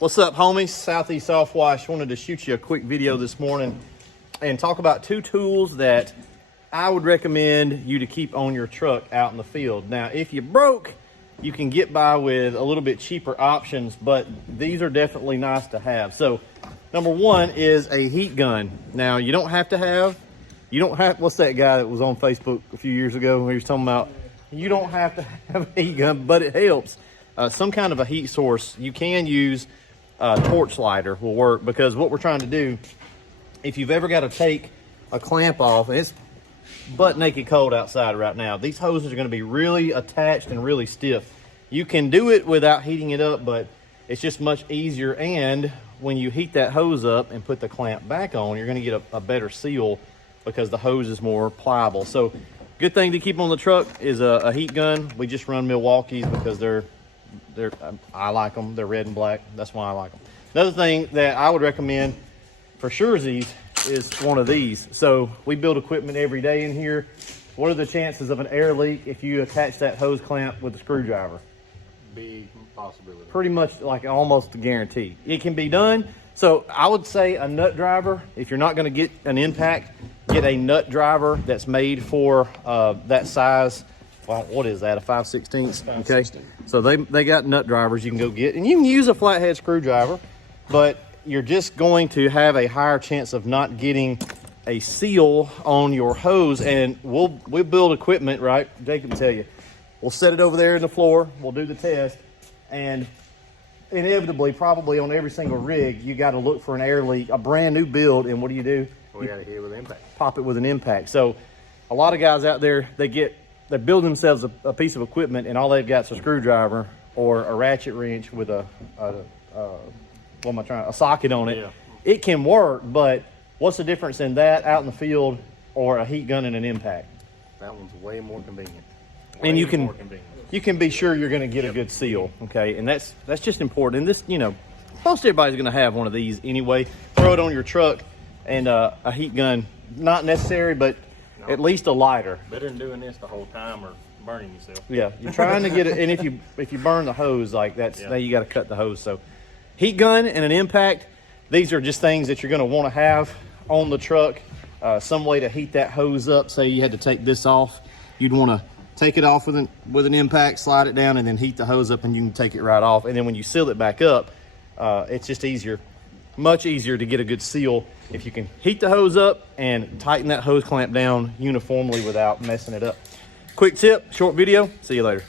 What's up, homies? Southeast Softwash. Wanted to shoot you a quick video this morning and talk about two tools that I would recommend you to keep on your truck out in the field. Now, if you're broke, you can get by with a little bit cheaper options, but these are definitely nice to have. So, number one is a heat gun. Now, you don't have, what's that guy that was on Facebook a few years ago? He was talking about, you don't have to have a heat gun, but it helps. Some kind of a heat source. You can use torch lighter will work, because what we're trying to do, if you've ever got to take a clamp off, and it's butt naked cold outside right now, these hoses are going to be really attached and really stiff. You can do it without heating it up, but it's just much easier. And when you heat that hose up and put the clamp back on, you're going to get a better seal because the hose is more pliable. So good thing to keep on the truck is a heat gun. We just run Milwaukee's because I like them. They're red and black. That's why I like them. Another thing that I would recommend for surezies is one of these. So we build equipment every day in here. What are the chances of an air leak if you attach that hose clamp with a screwdriver? Big possibility. Pretty much like almost a guarantee. It can be done. So I would say a nut driver. If you're not going to get an impact, get a nut driver that's made for that size. Well, what is that, a 5/16? Okay, so they got nut drivers you can go get, and you can use a flathead screwdriver, but you're just going to have a higher chance of not getting a seal on your hose. And we'll build equipment, right? Jacob can tell you. We'll set it over there in the floor. We'll do the test, and inevitably, probably on every single rig, you got to look for an air leak, a brand new build. And what do? We got to hit it with impact. Pop it with an impact. So a lot of guys out there, they build themselves a piece of equipment, and all they've got is a screwdriver or a ratchet wrench with a socket on it. Yeah. It can work, but what's the difference in that out in the field or a heat gun and an impact? That one's way more convenient. And you can be sure you're going to get a good seal, okay? And that's just important. And this, most everybody's going to have one of these anyway. Throw it on your truck, and a heat gun, not necessary, but at least a lighter. Better than doing this the whole time or burning yourself. Yeah, you're trying to get it, and if you burn the hose, like now you got to cut the hose. So heat gun and an impact, these are just things that you're going to want to have on the truck. Some way to heat that hose up. Say you had to take this off, you'd want to take it off with an impact, slide it down, and then heat the hose up, and you can take it right off. And then when you seal it back up, it's just easier, much easier to get a good seal if you can heat the hose up and tighten that hose clamp down uniformly without messing it up. Quick tip, short video. See you later.